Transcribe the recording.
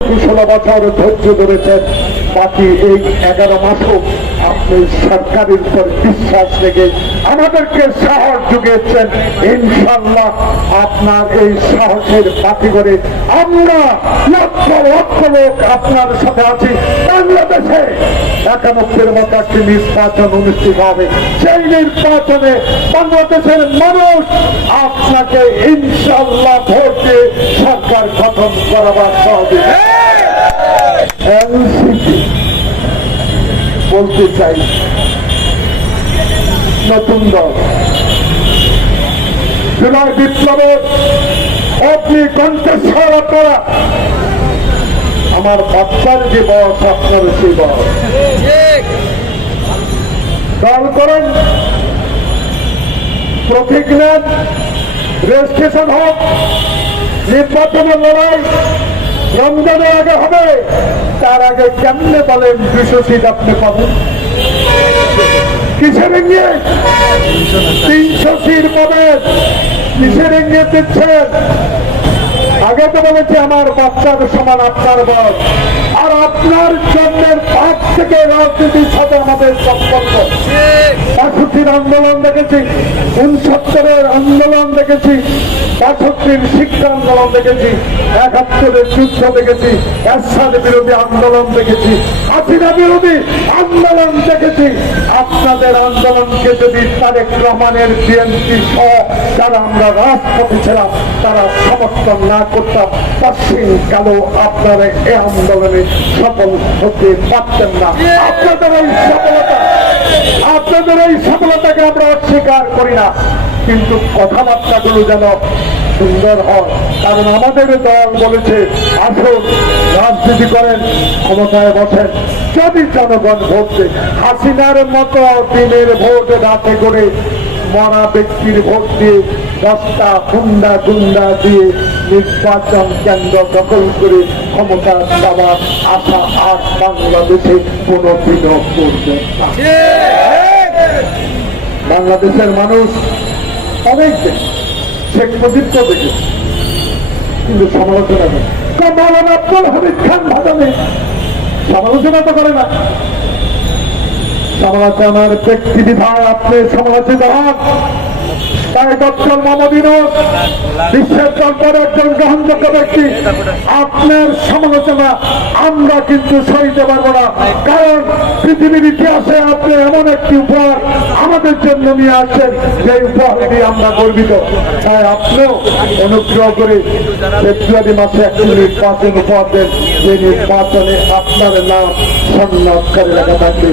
ষোলো বছর ধৈর্য ধরেছেন। বাকি এই এগারো মাসও আপনি সরকারের উপর বিশ্বাস রেখে আমাদেরকে সাহস জুগিয়েছেন। ইনশাল্লাহ আপনার এই সাহসের পাতি করে আমরা লক্ষ লক্ষ লোক আপনার সাথে আছি। বাংলাদেশে একানব্বের মতো একটি নির্বাচন অনুষ্ঠিত হবে। সেই নির্বাচনে বাংলাদেশের মানুষ আপনাকে ইনশাল্লাহ ভোট দিয়ে গঠন করাবার সহযোগিতা এনসিপি বলতে চাই নতুন দল। জুলাই বিপ্লবের অগ্নি কণ্ঠস্বর করা আমার বাচ্চার যে বয়স আপনার সেই বয়স। দল করেন প্রতীক নেন রেজিস্ট্রেশন হোক নির্বাচনের লড়াই রমজানের আগে হবে, তার আগে কেমনে বলেন দুশো সিট আপনি পাবেন কিসের ইঙ্গিত? তিনশো সিট পাবেন কিসের ইঙ্গিত দিচ্ছেন? আগে তো বলেছি আমার বাচ্চার সমান আপনার বয়স আর আপনার জন্মের পাঁচ থেকে রাজনীতির সাথে আমাদের সম্পর্ক। বাষট্টির আন্দোলন দেখেছি, উনসত্তরের আন্দোলন দেখেছি, বাষট্টির শিক্ষা আন্দোলন দেখেছি, একাত্তরের যুদ্ধ দেখেছি, এরশাদ বিরোধী আন্দোলন দেখেছি, হাসিনা বিরোধী আন্দোলন দেখেছি। আপনাদের আন্দোলনকে যদি তারেক রহমানের বিএনপি সহ যারা আমরা রাজপথে ছিলাম, তারা সমর্থন না করতাম পশ্চিম কালো আপনারা এই আন্দোলনে সফল হতে পারতেন না। আপনাদের এই সফলতা আপনাদের এই সফলতাকে আমরা অস্বীকার করি না, কিন্তু কথাবার্তাগুলো যেন সুন্দর হয়। কারণ আমাদের দল বলেছে, আসুন, রাজনীতি করেন, ক্ষমতায় বসেন। যদি জনগণ ভোট হাসিনার মতো দিনের ভোট রাতে করে মরা ব্যক্তির ভোট দিয়ে দশটা হুন্ডা গুন্ডা দিয়ে নির্বাচন কেন্দ্র দখল করে ক্ষমতা দেওয়ার আশা আর বাংলাদেশে কোনোদিনও করবে না। বাংলাদেশের মানুষ অনেক দেখে শেখ মুজিবকে দেখেছে। কিন্তু সমালোচনা করে মৌলানা আব্দুল হামিদ খান ভাজানে সমালোচনা তো করে না। সমালোচনার ব্যক্তি বিধায় আপনি সমালোচিত হন। বিশ্বের দরবারে একজন গ্রহণযোগ্য ব্যক্তি। আপনার সমালোচনা আমরা কিন্তু সইতে পারব না। কারণ পৃথিবীর ইতিহাসে আপনি এমন একটি উপহার আমাদের জন্য নিয়ে আসছেন, যে উপহার দিয়ে আমরা গর্বিত। তাই আপনিও অনুগ্রহ করে ফেব্রুয়ারি মাসে একটি নির্বাচন উপহার দেন। যে নির্বাচনে আপনার নাম সন্ন্যাস করে লেখা থাকবে।